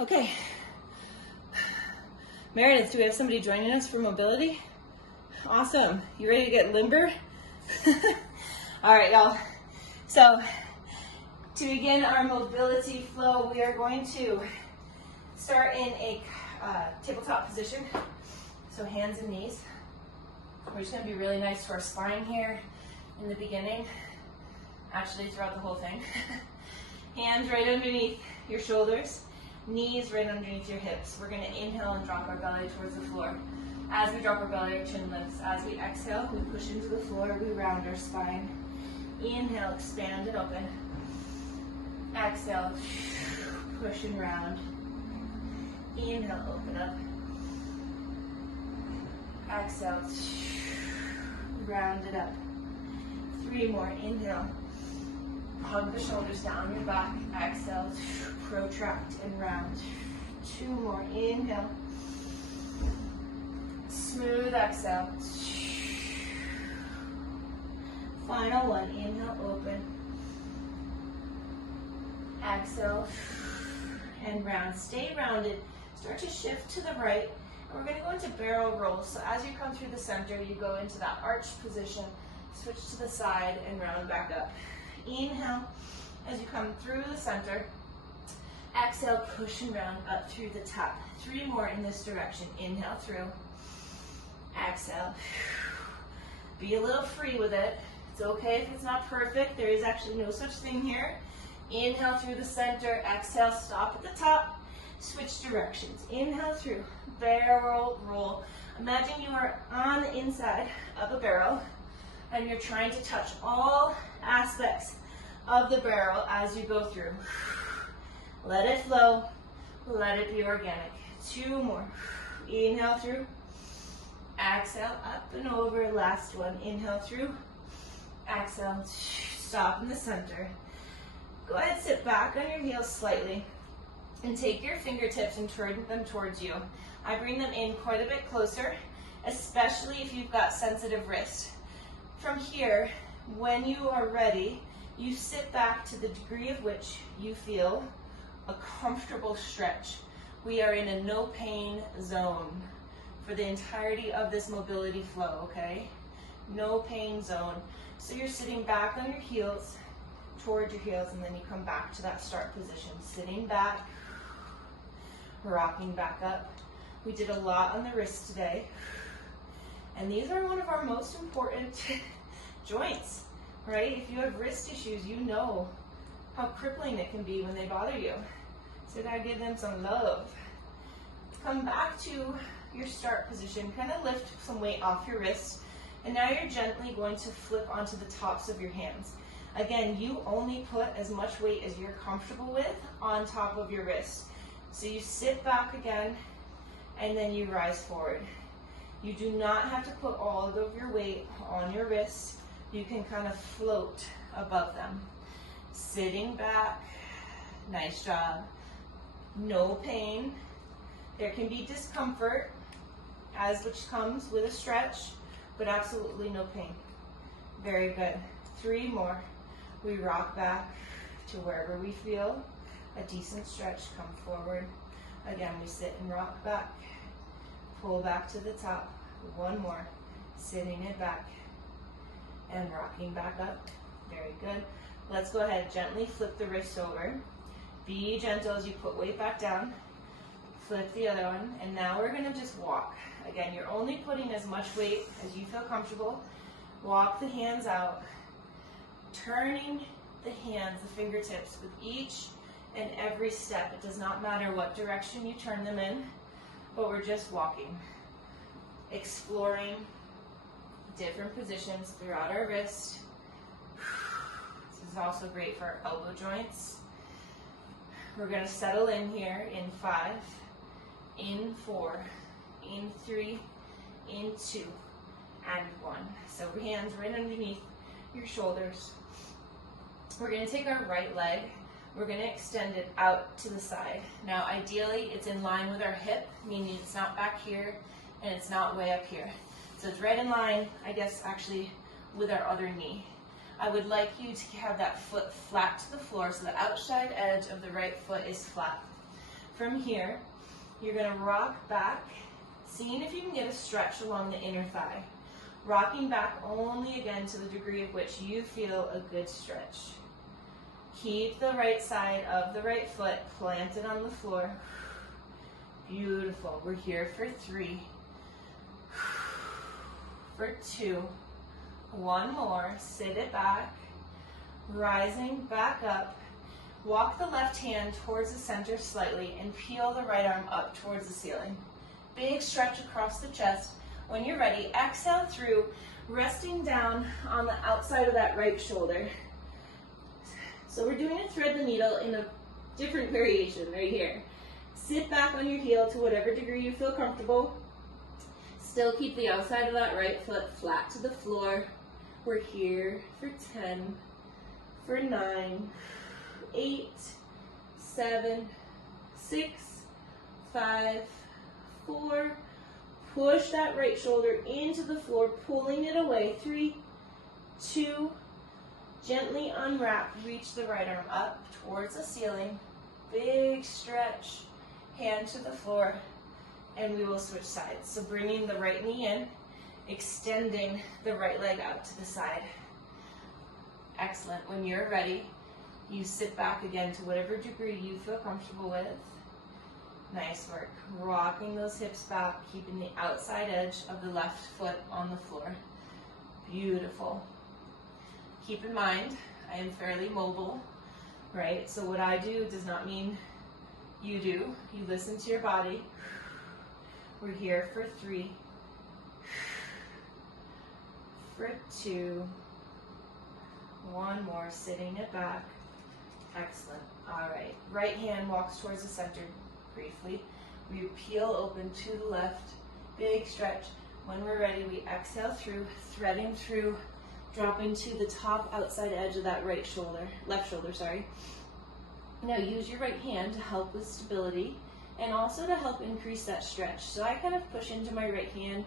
Okay. Meredith, do we have somebody joining us for mobility? Awesome. You ready to get limber? All right, y'all. So to begin our mobility flow, we are going to start in a tabletop position. So hands and knees. We're just going to be really nice to our spine here in the beginning. Actually, throughout the whole thing. Hands right underneath your shoulders. Knees right underneath your hips. We're going to inhale and drop our belly towards the floor. As we drop our belly, our chin lifts. As we exhale, we push into the floor. We round our spine. Inhale, expand and open. Exhale, push and round. Inhale, open up. Exhale, round it up. 3 more. Inhale. Hug the shoulders down your back. Exhale, protract and round. 2 more. Inhale. Smooth exhale. Final one. Inhale, open. Exhale and round. Stay rounded. Start to shift to the right. And we're going to go into barrel roll. So as you come through the center, you go into that arch position. Switch to the side and round back up. Inhale as you come through the center. Exhale, push and round up through the top. 3 more in this direction. Inhale through. Exhale. Be a little free with it. It's okay if it's not perfect. There is actually no such thing here. Inhale through the center. Exhale, stop at the top. Switch directions. Inhale through. Barrel roll. Imagine you are on the inside of a barrel and you're trying to touch all aspects of the barrel as you go through. Let it flow. Let it be organic. 2 more. Inhale through. Exhale, up and over. Last one. Inhale through. Exhale. Stop in the center. Go ahead, sit back on your heels slightly and take your fingertips and turn them towards you. I bring them in quite a bit closer, especially if you've got sensitive wrist. From here, when you are ready, you sit back to the degree of which you feel a comfortable stretch. We are in a no pain zone for the entirety of this mobility flow, okay? No pain zone. So you're sitting back on your heels, towards your heels, and then you come back to that start position. Sitting back, rocking back up. We did a lot on the wrist today. And these are one of our most important joints, right? If you have wrist issues, you know how crippling it can be when they bother you. So you gotta give them some love. Come back to your start position, kind of lift some weight off your wrist, and now you're gently going to flip onto the tops of your hands. Again, you only put as much weight as you're comfortable with on top of your wrist. So you sit back again, and then you rise forward. You do not have to put all of your weight on your wrists. You can kind of float above them. Sitting back, nice job. No pain. There can be discomfort, which comes with a stretch, but absolutely no pain. Very good. 3 more. We rock back to wherever we feel a decent stretch. Come forward. Again, we sit and rock back. Pull back to the top. 1 more. Sitting it back and rocking back up. Very good. Let's go ahead, gently flip the wrists over. Be gentle as you put weight back down. Flip the other one, and now we're gonna just walk. Again, you're only putting as much weight as you feel comfortable. Walk the hands out, turning the hands, the fingertips, with each and every step. It does not matter what direction you turn them in, but we're just walking, exploring different positions throughout our wrist. This is also great for our elbow joints. We're going to settle in here in 5, in 4, in 3, in 2, and 1. So hands right underneath your shoulders. We're going to take our right leg. We're going to extend it out to the side. Now ideally it's in line with our hip, meaning it's not back here and it's not way up here. So it's right in line, I guess, actually with our other knee. I would like you to have that foot flat to the floor, so the outside edge of the right foot is flat. From here, you're gonna rock back, seeing if you can get a stretch along the inner thigh. Rocking back only again to the degree of which you feel a good stretch. Keep the right side of the right foot planted on the floor. Beautiful. We're here for 3, for 2, 1 more. Sit it back, rising back up. Walk the left hand towards the center slightly and peel the right arm up towards the ceiling. Big stretch across the chest. When you're ready, exhale through, resting down on the outside of that right shoulder. So we're doing a thread the needle in a different variation right here. Sit back on your heel to whatever degree you feel comfortable. Still keep the outside of that right foot flat to the floor. We're here for 10, for 9, 8, 7, 6, 5, 4. Push that right shoulder into the floor, pulling it away. 3, 2, gently unwrap. Reach the right arm up towards the ceiling. Big stretch. Hand to the floor, and we will switch sides. So bringing the right knee in, extending the right leg out to the side. Excellent. When you're ready, you sit back again to whatever degree you feel comfortable with. Nice work. Rocking those hips back, keeping the outside edge of the left foot on the floor. Beautiful. Keep in mind, I am fairly mobile, right? So what I do does not mean you do. You listen to your body. We're here for 3, for 2, 1 more, sitting it back. Excellent. All right. Right hand walks towards the center briefly. We peel open to the left. Big stretch. When we're ready, we exhale through, threading through, dropping to the top outside edge of that right shoulder, left shoulder, sorry. Now use your right hand to help with stability and also to help increase that stretch. So I kind of push into my right hand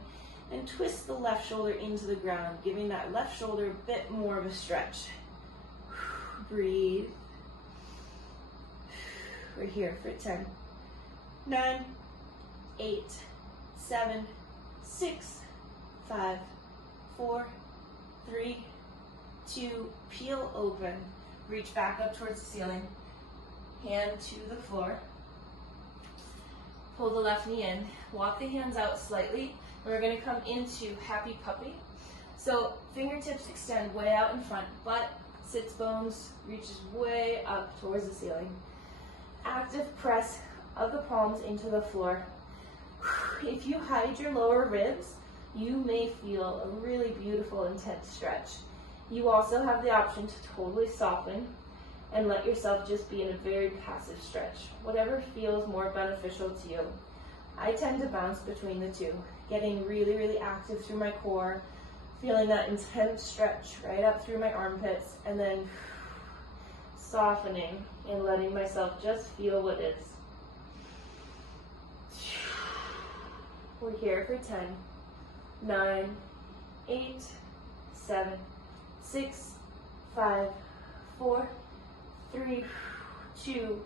and twist the left shoulder into the ground, giving that left shoulder a bit more of a stretch. Breathe. We're here for 10, 9, 8, 7, 6, 5, 4, 3, 2, peel open. Reach back up towards the ceiling. Hand to the floor. Pull the left knee in. Walk the hands out slightly. And we're going to come into happy puppy. So fingertips extend way out in front. Butt, sits bones, reaches way up towards the ceiling. Active press of the palms into the floor. If you hide your lower ribs, you may feel a really beautiful, intense stretch. You also have the option to totally soften and let yourself just be in a very passive stretch, whatever feels more beneficial to you. I tend to bounce between the two, getting really, really active through my core, feeling that intense stretch right up through my armpits, and then softening and letting myself just feel what is. We're here for 10, 9, 8, 7, 6, 5, 4, 3, 2,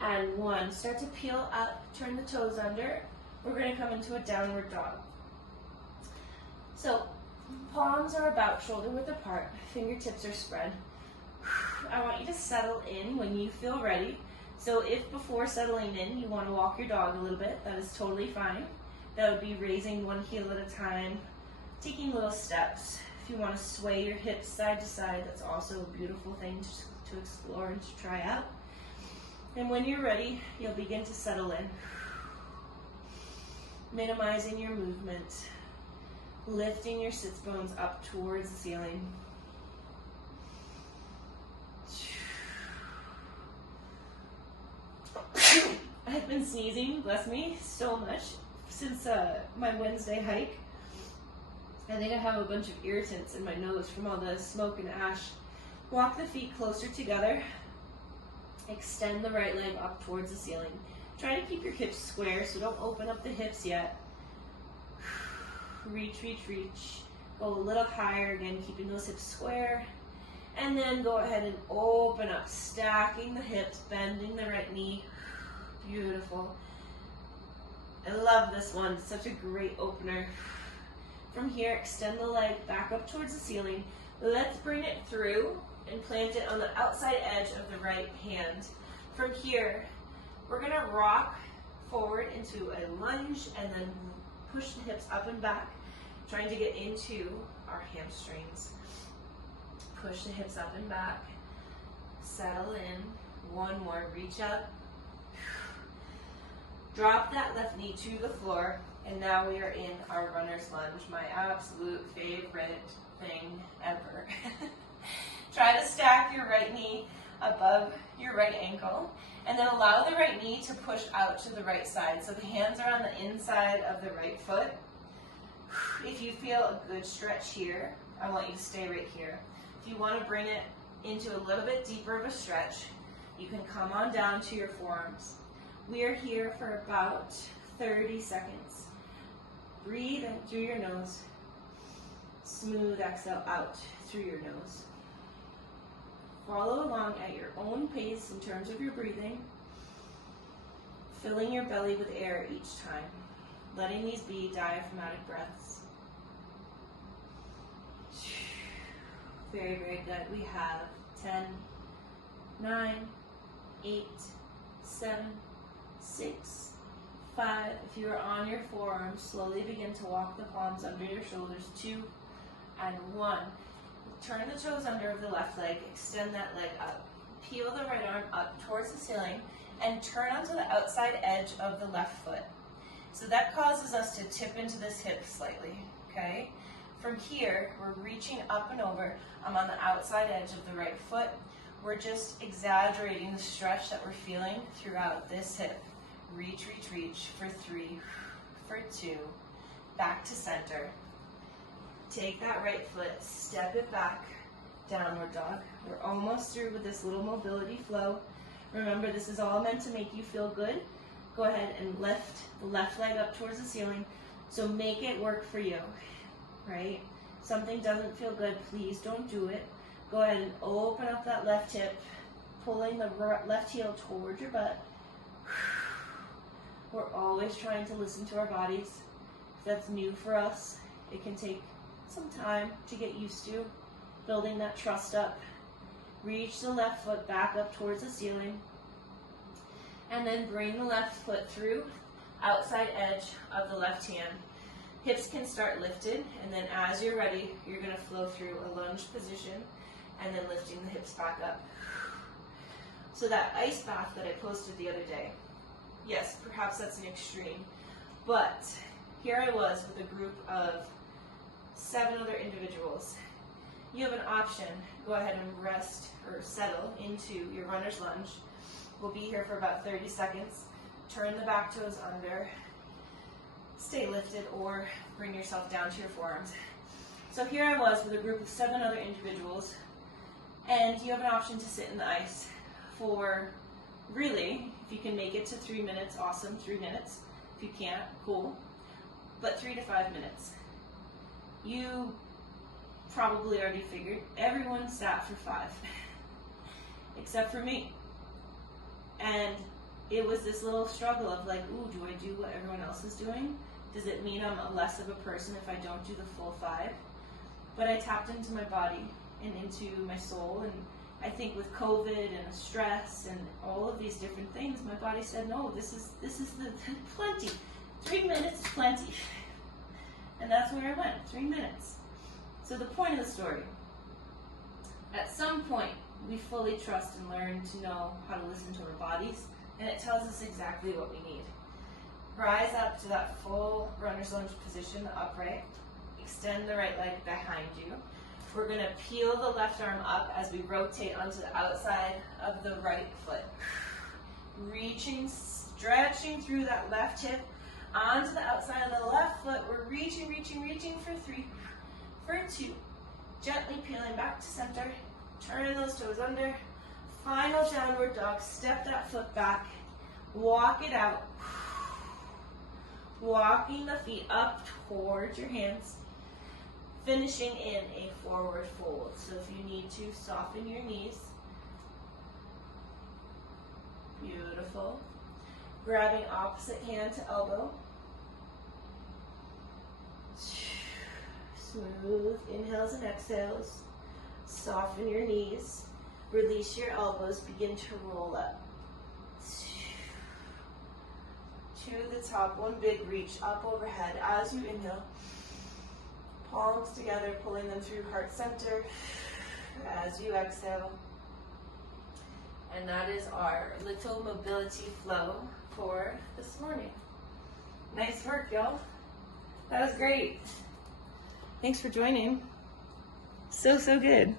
and 1. Start to peel up, turn the toes under. We're going to come into a downward dog. So, palms are about shoulder width apart, fingertips are spread. I want you to settle in when you feel ready. So if before settling in you want to walk your dog a little bit, that is totally fine. That would be raising one heel at a time, taking little steps. If you want to sway your hips side to side, that's also a beautiful thing to explore and to try out. And when you're ready, you'll begin to settle in, minimizing your movement, lifting your sits bones up towards the ceiling. I've been sneezing, bless me, so much since my Wednesday hike. I think I have a bunch of irritants in my nose from all the smoke and ash. Walk the feet closer together. Extend the right leg up towards the ceiling. Try to keep your hips square, so don't open up the hips yet. Reach, reach, reach. Go a little higher, again, keeping those hips square. And then go ahead and open up, stacking the hips, bending the right knee. Beautiful. I love this one. It's such a great opener. From here, extend the leg back up towards the ceiling. Let's bring it through and plant it on the outside edge of the right hand. From here, we're gonna rock forward into a lunge and then push the hips up and back, trying to get into our hamstrings. Push the hips up and back, settle in. One more, reach up. Drop that left knee to the floor, and now we are in our runner's lunge, my absolute favorite thing ever. Try to stack your right knee above your right ankle, and then allow the right knee to push out to the right side. So the hands are on the inside of the right foot. If you feel a good stretch here, I want you to stay right here. If you want to bring it into a little bit deeper of a stretch, you can come on down to your forearms. We are here for about 30 seconds. Breathe in through your nose. Smooth exhale out through your nose. Follow along at your own pace in terms of your breathing, filling your belly with air each time, letting these be diaphragmatic breaths. Very, very good. We have 10, 9, 8, 7, 6, 5. If you are on your forearms, slowly begin to walk the palms under your shoulders. 2 and 1. Turn the toes under of the left leg, extend that leg up. Peel the right arm up towards the ceiling and turn onto the outside edge of the left foot. So that causes us to tip into this hip slightly, okay? From here, we're reaching up and over. I'm on the outside edge of the right foot. We're just exaggerating the stretch that we're feeling throughout this hip. Reach, reach, reach for 3, for 2, back to center. Take that right foot, step it back, downward dog. We're almost through with this little mobility flow. Remember, this is all meant to make you feel good. Go ahead and lift the left leg up towards the ceiling. So make it work for you, right? Something doesn't feel good, please don't do it. Go ahead and open up that left hip, pulling the left heel towards your butt. We're always trying to listen to our bodies. If that's new for us, it can take some time to get used to, building that trust up. Reach the left foot back up towards the ceiling, and then bring the left foot through, outside edge of the left hand. Hips can start lifted, and then as you're ready, you're gonna flow through a lunge position, and then lifting the hips back up. So that ice bath that I posted the other day, yes, perhaps that's an extreme, but here I was with a group of 7 other individuals. You have an option. Go ahead and rest or settle into your runner's lunge. We'll be here for about 30 seconds. Turn the back toes under, stay lifted, or bring yourself down to your forearms. So here I was with a group of 7 other individuals, and you have an option to sit in the ice for, really, if you can make it to 3 minutes, awesome, 3 minutes. If you can't, cool, but 3 to 5 minutes. You probably already figured everyone sat for 5, except for me. And it was this little struggle of like, ooh, do I do what everyone else is doing? Does it mean I'm less of a person if I don't do the full 5? But I tapped into my body and into my soul, and I think with COVID and stress and all of these different things, my body said, no, this is the plenty. 3 minutes is plenty. And that's where I went, 3 minutes. So the point of the story, at some point, we fully trust and learn to know how to listen to our bodies, and it tells us exactly what we need. Rise up to that full runner's lunge position, the upright. Extend the right leg behind you. We're going to peel the left arm up as we rotate onto the outside of the right foot. Reaching, stretching through that left hip onto the outside of the left foot. We're reaching, reaching, reaching for 3, for 2. Gently peeling back to center. Turn those toes under. Final downward dog. Step that foot back. Walk it out. Walking the feet up towards your hands. Finishing in a forward fold. So if you need to, soften your knees. Beautiful. Grabbing opposite hand to elbow. Smooth inhales and exhales. Soften your knees. Release your elbows. Begin to roll up. To the top. One big reach up overhead as you inhale. Palms together, pulling them through heart center as you exhale. And that is our little mobility flow for this morning. Nice work, y'all. That was great. Thanks for joining. So good.